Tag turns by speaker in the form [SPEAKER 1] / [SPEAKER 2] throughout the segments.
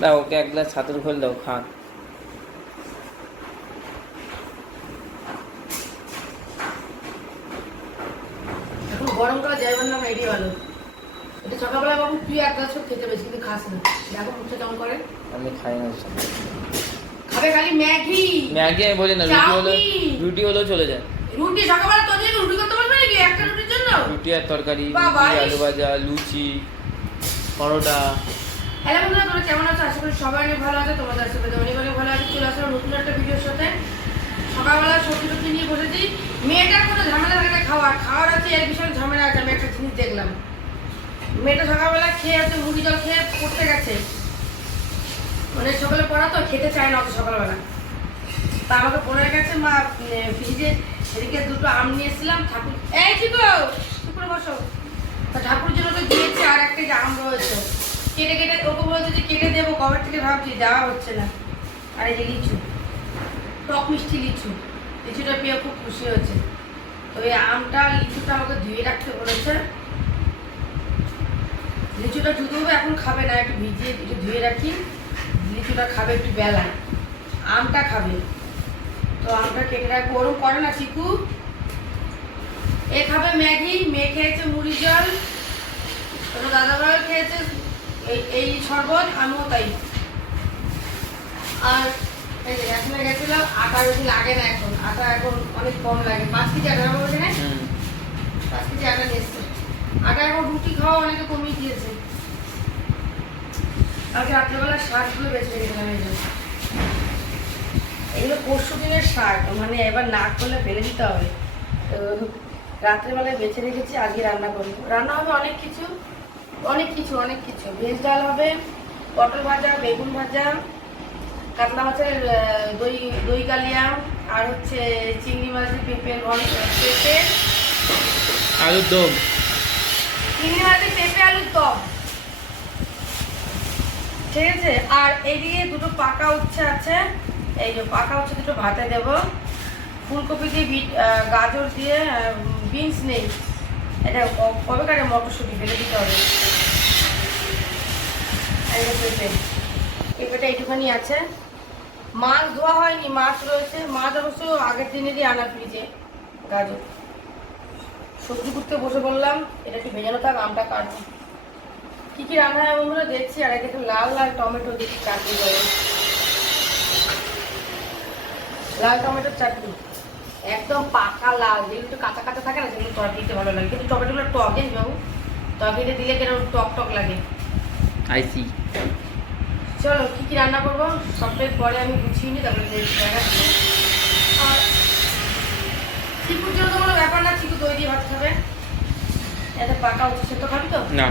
[SPEAKER 1] বা ওকে এক গ্লাস ছাতুর খোল দাও খান
[SPEAKER 2] গরম করা যাইবার না এটাই ভালো। এটা সকালবেলা বাবু তুই এক গ্লাস খেতে বেশি কিন্তু খাস না। দেখো মুখটা কেমন করে।
[SPEAKER 1] আমি খাই না
[SPEAKER 2] খাবে খালি ম্যাগি।
[SPEAKER 1] ম্যাগি আমি বলি না রুটি হলো রুটি হলেও চলে যায়।
[SPEAKER 2] রুটি সকালবেলা তোর জন্য রুটি করতে পারবে নাকি? একটা রুটির জন্য?
[SPEAKER 1] রুটি আর তরকারি আলু ভাজা লুচি পরোটা।
[SPEAKER 2] হ্যালো বন্ধুরা, তোমরা কেমন আছো? আশা করি সবাই অনেক ভালো আছে, তোমাদের আশীর্বাদে অনেক অনেক ভালো আছে। চলে আসলাম নতুন একটা ভিডিওর সাথে। সকালবেলা সবজি টবজি নিয়ে বসেছি। মেয়েটার কোনো ঝামেলা থাকে না খাওয়ার। খাওয়ার আছে, এর বিষয়ে ঝামেলা আছে, আমি একটা জিনিস দেখলাম। মেয়েটা সকালবেলা খেয়ে আছে মুড়ি জল খেয়ে পড়তে গেছে। মানে সকালে পড়া তো, খেতে চায় না অত সকালবেলা। তা আমাকে পড়ে গেছে, মা ফ্রিজে এদিকে দুটো আম নিয়ে এসেছিলাম, ঠাকুর এই চিকো চুপ করে বসো। তা ঠাকুর জন্য তো দিয়েছে, আর একটা যে আম রয়েছে। কেটে কেটে, ওকে বলছে যে কেটে দেবো, কবে থেকে ভাবছি, যাওয়া হচ্ছে না। আর এই যে লিচু, টক মিষ্টি লিচু, লিচুটা পেয়ে খুব খুশি হয়েছে। তো এই আমটা, লিচুটা আমাকে ধুয়ে রাখতে বলেছে। লিচুটা ধুতে এখন খাবে না, একটু ভিজিয়ে একটু ধুয়ে রাখি। লিচুটা খাবে একটু বেলায়, আমটা খাবে। তো আমটা কেটে রাখব। ওরম করে না, চিকু। এ খাবে ম্যাগি, মেয়ে খেয়েছে মুড়ি জল। তোর দাদাভাই খেয়েছে এই এই শরবত আমিও তাই। আর এই যে রেশনে গেছিলাম আটা বেশি লাগে না এখন। আটা এখন অনেক কম লাগে। পাঁচ কেজি আটা নেব না
[SPEAKER 1] হুম।
[SPEAKER 2] পাঁচ কেজি আটা নিয়ে এসছে। আটা এখন রুটি খাওয়া অনেকে কমিয়ে দিয়েছে। আজকে রাত্রেবেলা শাকগুলো বেছে রেখেছিলাম এই জন্য এগুলো পরশু দিনের শাক মানে এবার না করলে ফেলে দিতে হবে। তো রাত্রেবেলায় বেছে রেখেছি আজকে রান্না করব। রান্না হবে অনেক কিছু। অনেক কিছু অনেক কিছু। ভেজ ডাল হবে পটল ভাজা বেগুন ভাজা কাতলা মাছের দই দই কালিয়া আর হচ্ছে চিংড়ি মাছের পেঁপে পেঁপে।
[SPEAKER 1] আলুর দম।
[SPEAKER 2] চিংড়ি মাছের পেঁপে আলুর দম। ঠিক আছে? আর এইদিকে দুটো পাকা উচ্ছে আছে। এই যে পাকা উচ্ছে দুটো ভাতে দেবো। ফুলকপি দিয়ে বিট গাজর দিয়ে বিনস নেই। এটা কবে কারে মটরশুঁটি ফেলে দিতে হবে? যে পেঁপে এইটুখানি আছে। মাছ ধোয়া হয়নি, মাছ রয়েছে। মাছ অবশ্য আগের দিনেরই আনা ফ্রিজে। গাজর। সবজি করতে বসে বললাম, এটা একটু ভেজানো থাক, আমটা কাটবো। কি কি রান্না হয় বন্ধুরা? দেখছি, আর এদিকে লাল লাল টমেটো দেখি চাটনি করে। লাল টমেটোর চাটনি। একদম পাকা লাল। যেগুলো একটু কাঁচা কাঁচা থাকে না, সেগুলো দিতে ভালো লাগে। কিন্তু টমেটোগুলো টক জানিস বাবু। টকেটে দিলে কেন টক টক লাগে?
[SPEAKER 1] আইসি
[SPEAKER 2] চলো কি কি রান্না করব? সবটাই পরে আমি গুছিয়ে নিই তারপরে আর চিকুর জন্য তো কোনো ব্যাপার না চিকু দই দিয়ে ভাত খাবে। এত পাকা হচ্ছে সে তো খাবি তো?
[SPEAKER 1] না।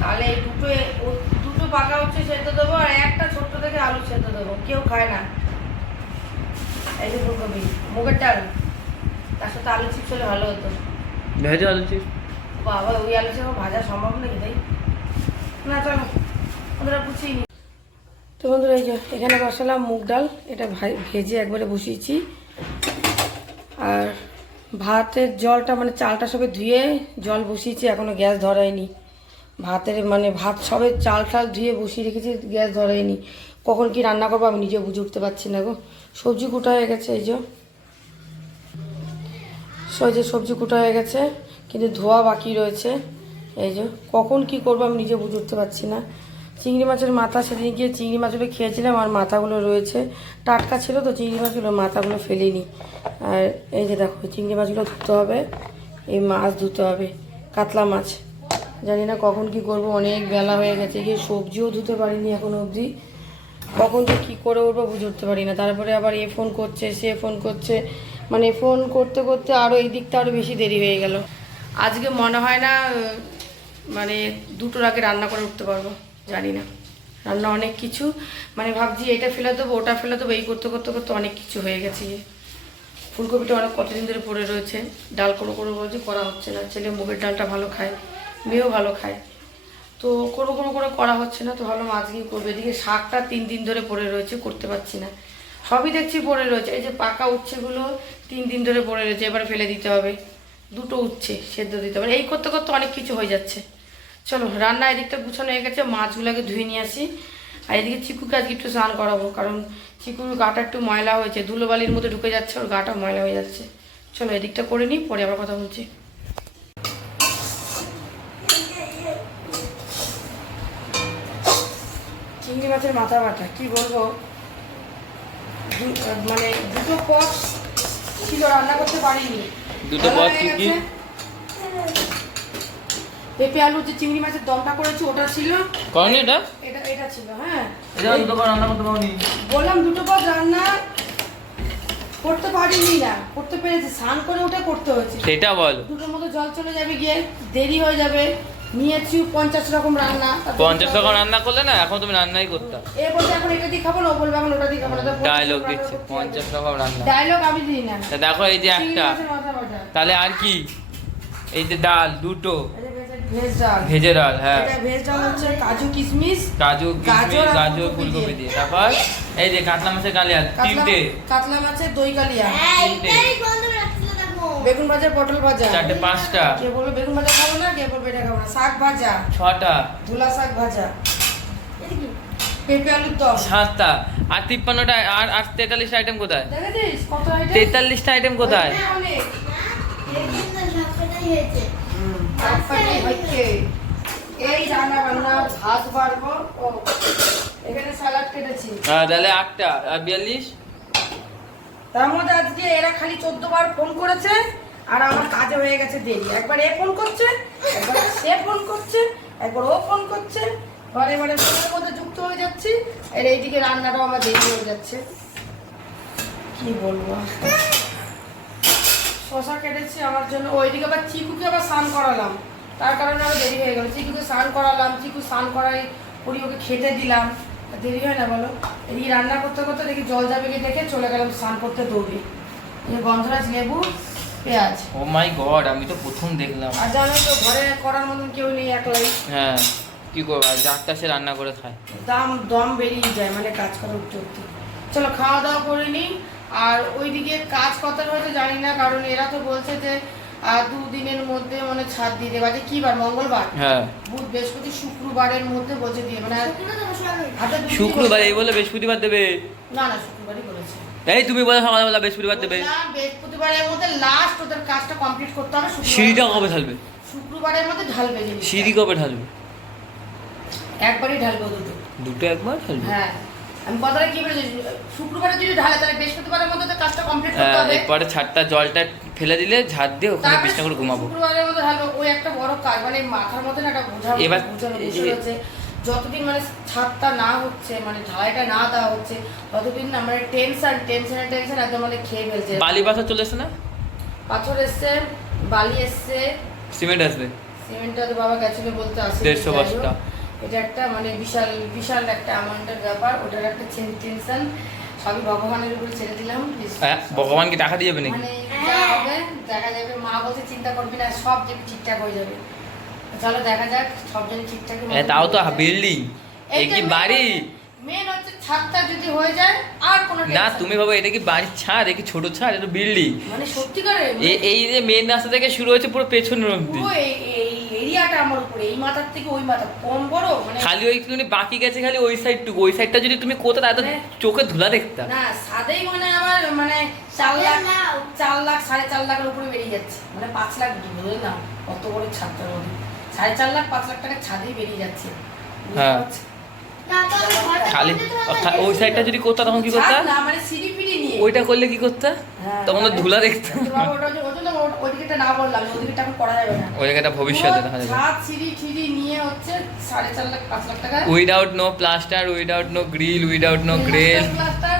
[SPEAKER 2] তাহলে এই দুটো ও- দুটো পাকা হচ্ছে সেদ্ধ দেবো আর একটা ছোট্ট থেকে আলু সেদ্ধ দেবো। কেউ খায় না। এই যে ফুলকপি মুগের ডাল। তার সাথে আলু চিপস হলে ভালো হতো।
[SPEAKER 1] ভেজে আলু চিপস?
[SPEAKER 2] বাবা ওই আলু চিপস ভাজা সম্ভব নাকি তাই? না চলো। তো বন্ধুরা এই যে, এখানে বসালাম মুগ ডাল। এটা ভেজে একবারে বসিয়েছি। আর ভাতের জলটা মানে চালটা সবে ধুয়ে জল বসিয়েছি, এখনও গ্যাস ধরায়নি। ভাতের মানে ভাত সবে চাল টাল ধুয়ে বসিয়ে রেখেছি, গ্যাস ধরায়নি। কখন কি রান্না করব আমি নিজেও বুঝে উঠতে পারছি না গো। সবজি কুটা হয়ে গেছে এই যে। সই যে সবজি কুটা হয়ে গেছে, কিন্তু ধোয়া বাকি রয়েছে। এই যে, কখন কি করব আমি নিজে বুঝে উঠতে পারছি না। চিংড়ি মাছের মাথা সেদিন গিয়ে চিংড়ি মাছগুলো খেয়েছিলাম, আর মাথাগুলো রয়েছে। টাটকা ছিল তো চিংড়ি মাছগুলো, মাথাগুলো ফেলিনি। আর এই যে দেখো, চিংড়ি মাছগুলো ধুতে হবে, এই মাছ ধুতে হবে, কাতলা মাছ। জানি না কখন কি করব, অনেক বেলা হয়ে গেছে, গিয়ে সবজিও ধুতে পারিনি এখন অবধি। কখন যে কী করে উঠবো বুঝে উঠতে পারি না। তারপরে আবার এ ফোন করছে, সে ফোন করছে। মানে ফোন করতে করতে আরও এই দিকটা আরও বেশি দেরি হয়ে গেল। আজকে মনে হয় না মানে দুটোর আগে রান্না করে উঠতে পারব। জানি না রান্না অনেক কিছু। মানে ভাবছি এটা ফেলে দেবো, ওটা ফেলে দেবো, এই করতে করতে করতে অনেক কিছু হয়ে গেছে। ফুলকপিটা অনেক কতদিন ধরে পড়ে রয়েছে। ডাল করো করো বলছে করা হচ্ছে না। ছেলে মুগের ডালটা ভালো খায়, মেয়েও ভালো খায়। তো কোনো কোনো করে করা হচ্ছে না, তো ভাবলাম আজকেই করব। এদিকে শাকটা তিন দিন ধরে পড়ে রয়েছে, করতে পারছি না। সবই দেখছি পড়ে রয়েছে। এই যে পাকা উচ্ছেগুলো তিন দিন ধরে পড়ে রয়েছে, এবার ফেলে দিতে হবে। দুটো উচ্ছে সেদ্ধ দিতে হবে। এই করতে করতে অনেক কিছু হয়ে যাচ্ছে। চলো রান্না এদিকটা গুছানো হয়ে গেছে মাছগুলোকে ধুয়ে নিয়ে আসি। আর এদিকে চিকুকে আজকে একটু স্নান করাবো কারণ চিকুর গাটা একটু ময়লা হয়েছে ধুলোবালির মধ্যে ঢুকে যাচ্ছে ওর গাটা ময়লা হয়ে যাচ্ছে। চলো এদিকটা করে নিই পরে আবার কথা বলছি। চিংড়ি মাছের মাথা বাটা কি বলব? মানে দুটো পদ ছিল রান্না করতে পারিনি।
[SPEAKER 1] দুটো
[SPEAKER 2] হয়ে
[SPEAKER 1] কি।
[SPEAKER 2] পেঁপে আলু যে চিংড়ি মাছের দমটা করেছি ওটা ছিল।
[SPEAKER 1] করনি এটা?
[SPEAKER 2] এটা এটা ছিল হ্যাঁ।
[SPEAKER 1] এটা দুটো পর রান্না করতে পারনি
[SPEAKER 2] বললাম দুটো পদ রান্না করতে পারিনি না করতে পেরেছি স্নান করে ওটা করতে হয়েছে।
[SPEAKER 1] সেটা বল।
[SPEAKER 2] দুটোর মতো জল চলে যাবে গিয়ে দেরি হয়ে যাবে। নিয়েছি পঞ্চাশ রকম রান্না।
[SPEAKER 1] পঞ্চাশ টাকা রান্না করলে না এখন তুমি রান্নাই করতাম
[SPEAKER 2] এ বলছে এখন এটা দিয়ে খাব না? ও বলবে এখন ওটা দিয়ে খাব না।
[SPEAKER 1] ডায়লগ দিচ্ছে পঞ্চাশ টাকা রান্না।
[SPEAKER 2] ডায়লগ আমি দিই না।
[SPEAKER 1] দেখো এই যে একটা। তাহলে আর কি? এই যে ডাল দুটো।
[SPEAKER 2] ভেজ ডাল।
[SPEAKER 1] ভেজে ডাল হ্যাঁ।
[SPEAKER 2] এটা ভেজ ডাল হচ্ছে কাজু কিশমিশ
[SPEAKER 1] কাজু
[SPEAKER 2] গাজর
[SPEAKER 1] কিশমিশ গাজর
[SPEAKER 2] ফুলকপি দিয়ে।
[SPEAKER 1] তারপর এই যে কাতলা মাছের কালিয়া তিনটে।
[SPEAKER 2] কাতলা মাছের দই কালিয়া।
[SPEAKER 1] তিনটে।
[SPEAKER 2] বেগুন ভাজা পটল ভাজা।
[SPEAKER 1] চারটে পাঁচটা।
[SPEAKER 2] কে বলবে বেগুন ভাজা খাব না কে বলবে এটা খাব না। শাক ভাজা।
[SPEAKER 1] ছটা।
[SPEAKER 2] ধুলা শাক ভাজা। পেঁপে আলুর
[SPEAKER 1] সাতটা। আর তিপ্পান্নটা আর আর তেতাল্লিশটা আইটেম কোথায়?
[SPEAKER 2] কত আইটেম
[SPEAKER 1] তেতাল্লিশটা আইটেম কোথায়?
[SPEAKER 2] অনেক। হচ্ছে এই রান্না বান্না ভাত বাড়বো। ও এখানে স্যালাড কেটেছি।
[SPEAKER 1] হ্যাঁ তাহলে আটটা আর বিয়াল্লিশ?
[SPEAKER 2] তার মধ্যে আজকে এরা খালি চোদ্দ বার ফোন করেছে আর আমার কাজে হয়ে গেছে দেরি। একবার এ ফোন করছে একবার সে ফোন করছে একবার ও ফোন করছে। ঘরে ঘরে ফোনের মধ্যে যুক্ত হয়ে যাচ্ছি আর এইদিকে রান্নাটাও আমার দেরি হয়ে যাচ্ছে। কি বলব? শশা কেটেছি আমার জন্য। ওইদিকে আবার চিকুকে আবার স্নান করালাম। তার কারণে আবার দেরি হয়ে গেল। চিকুকে স্নান করালাম চিকু স্নান করাই করি ওকে খেতে দিলাম। দেরি হয় না বলো? এদিকে রান্না করতে করতে দেখি জল যাবে কি দেখে চলে গেলাম স্নান করতে দৌড়ে। গন্ধরাজ লেবু পেঁয়াজ।
[SPEAKER 1] ও মাই গড আমি তো প্রথম দেখলাম।
[SPEAKER 2] আর জানো তো ঘরে করার মতন কেউ নেই একলাই।
[SPEAKER 1] হ্যাঁ কি করব যারটা সে রান্না করে খায়।
[SPEAKER 2] দাম দম বেরিয়ে যায় মানে কাজ করে উঠতে উঠতে চলো খাওয়া দাওয়া করে নিই। আর ওইদিকে কাজ কত হয়তো জানি না কারণ এরা তো বলছে যে দুদিনের মধ্যে মানে ছাড় দিয়ে দেবে। আজকে কি বার? মঙ্গলবার?
[SPEAKER 1] হ্যাঁ।
[SPEAKER 2] বুধ বৃহস্পতি শুক্রবারের মধ্যে বলছে দিয়ে মানে
[SPEAKER 1] শুক্রবার এই বলে বৃহস্পতিবার দেবে।
[SPEAKER 2] না না শুক্রবারই বলেছে।
[SPEAKER 1] এই তুমি বলে সকালবেলা বৃহস্পতিবার দেবে।
[SPEAKER 2] বৃহস্পতিবারের মধ্যে লাস্ট ওদের কাজটা কমপ্লিট করতে হবে শুক্রবার-
[SPEAKER 1] সিঁড়িটা কবে ঢালবে?
[SPEAKER 2] শুক্রবারের মধ্যে ঢালবে
[SPEAKER 1] সিঁড়ি কবে ঢালবে?
[SPEAKER 2] একবারই ঢালবে দুটো
[SPEAKER 1] দুটো একবার ঢালবে?
[SPEAKER 2] হ্যাঁ। কথাটা কি বলেছি? শুক্রবারে যদি ঢালে তাহলে বৃহস্পতিবারের মধ্যে তো কাজটা কমপ্লিট করতে
[SPEAKER 1] হ্যাঁ
[SPEAKER 2] হবে।
[SPEAKER 1] এরপরে ছাদটা জলটা ফেলে দিলে ঝাড় দিয়ে ওখানে
[SPEAKER 2] তারপরে
[SPEAKER 1] বিছনা করে ঘুমাবো।
[SPEAKER 2] শুক্রবারের মধ্যে ঢালবে। ওই একটা বড় কাজ মানে মাথার মধ্যে না একটা বোঝা
[SPEAKER 1] এবার-
[SPEAKER 2] হচ্ছে যতদিন মানে ছাদটা না হচ্ছে মানে ঢালাইটা না দেওয়া হচ্ছে ততদিন না মানে টেনশন টেনশনে টেনশন একদম মানে খেয়ে ফেলছে।
[SPEAKER 1] বালি পাথর চলে এসছে না?
[SPEAKER 2] পাথর এসছে বালি এসছে।
[SPEAKER 1] সিমেন্ট আসবে।
[SPEAKER 2] সিমেন্টটা তো বাবা গেছিল বলতে আসে
[SPEAKER 1] দেড়শো বস্তা।
[SPEAKER 2] এটা একটা মানে বিশাল বিশাল একটা অ্যামাউন্টের ব্যাপার ওটার একটা টেনশন সবই ভগবানের উপরে ছেড়ে দিলাম।
[SPEAKER 1] হ্যাঁ ভগবান কি টাকা দিয়ে যাবে নাকি?
[SPEAKER 2] মানে যা হবে দেখা যাবে মা বলছে চিন্তা করবি না সব যে ঠিকঠাক হয়ে যাবে। চলো দেখা যাক সব যেন ঠিকঠাক
[SPEAKER 1] তাও তো বিল্ডিং এই কি বাড়ি?
[SPEAKER 2] মেন হচ্ছে ছাদটা যদি হয়ে যায় আর কোনো
[SPEAKER 1] না তুমি। ভাবো এটা কি বাড়ির ছাদ? এ কি ছোট ছাদ? এটা বিল্ডিং
[SPEAKER 2] মানে সত্যিকারে
[SPEAKER 1] এই যে মেন রাস্তা থেকে শুরু হয়েছে পুরো পেছনের
[SPEAKER 2] এই এরিয়াটা আমার উপরে এই মাথার থেকে ওই মাথা কম বড় মানে
[SPEAKER 1] খালি ওইখানে বাকি গেছে খালি ওই সাইডটুকু ওই সাইডটা যদি তুমি কোথাও এত
[SPEAKER 2] মানে-
[SPEAKER 1] চোখে ধুলা দেখতা।
[SPEAKER 2] না সাদেই মানে আমার মানে চার লাখ চার লাখ সাড়ে চার লাখের উপরে বেরিয়ে যাচ্ছে। মানে পাঁচ লাখ বুঝলে না? কত বড় সাড়ে চার লাখ পাঁচ লাখ টাকা ছাদেই বেরিয়ে যাচ্ছে।
[SPEAKER 1] হ্যাঁ। খালি ওই সাইডটা যদি করতা তখন কি করতা?
[SPEAKER 2] না মানে সিঁড়ি ফিড়ি নিয়ে।
[SPEAKER 1] ওইটা করলে কি করতা?
[SPEAKER 2] হ্যাঁ,
[SPEAKER 1] তখন তো
[SPEAKER 2] মানে-
[SPEAKER 1] ধুলা দেখতা।
[SPEAKER 2] ওই দিকেটা না বললাম ওই দিকেটা এখন করা যাবে না।
[SPEAKER 1] ওই জায়গাটা ভবিষ্যতে দেখা যাবে।
[SPEAKER 2] ছাদ সিঁড়ি ঠিড়ি নিয়ে হচ্ছে সাড়ে চার লাখ পাঁচ লাখ টাকা।
[SPEAKER 1] Without no plaster without no grill without no grill
[SPEAKER 2] plaster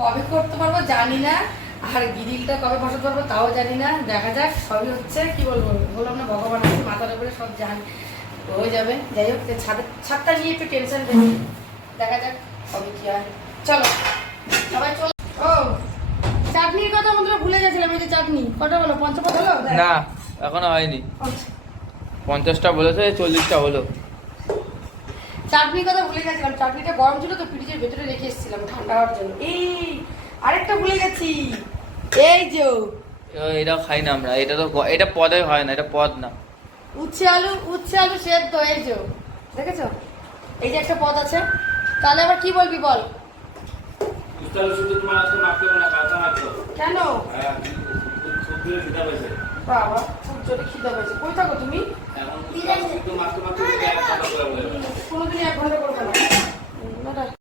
[SPEAKER 2] কবে করতে পারব জানি না। আর গ্রিলটা কবে বসাতে পারব তাও জানি না। দেখা যাক সবই হচ্ছে কি বলব? বললাম না ভগবান আছে মাথার উপরে সব জান হয়ে যাবে। যাই হোক তো ছাদের ছাদটা নিয়ে একটু টেনশন দেখি দেখা যাক কবে কি হয়। চলো সবাই চলো ও চাটনির কথা বন্ধুরা ভুলে গেছিলাম এই যে চাটনি। কটা হলো? পঞ্চপদ হলো?
[SPEAKER 1] না এখনও হয়নি।
[SPEAKER 2] আচ্ছা।
[SPEAKER 1] পঞ্চাশটা বলেছে চল্লিশটা হলো।
[SPEAKER 2] চাটনির কথা ভুলে গেছিলাম। চাটনিটা গরম ছিল তো ফ্রিজের ভেতরে রেখে এসেছিলাম ঠান্ডা হওয়ার জন্য। এই আরেকটা ভুলে গেছি। এই যে
[SPEAKER 1] এ, এটাও খাই না আমরা। এটা তো এটা পদে হয় না এটা পদ না।
[SPEAKER 2] উচ্ছে আলু উচ্ছে আলু সেদ্ধ এই যে দেখেছ? এই যে একটা পদ আছে। তাহলে আবার কি বলবি বল?
[SPEAKER 1] তাহলে শুধু তোমার আজকে মারতে হবে না কাঁচা মারতে
[SPEAKER 2] কেন?
[SPEAKER 1] হ্যাঁ খুব জোরে খিদা পেয়েছে।
[SPEAKER 2] বাবা খুব জোরে খিদা পেয়েছে। কই থাকো তুমি?
[SPEAKER 1] এখন মারতে মারতে কোনোদিনই এক ঘণ্টা করবে না।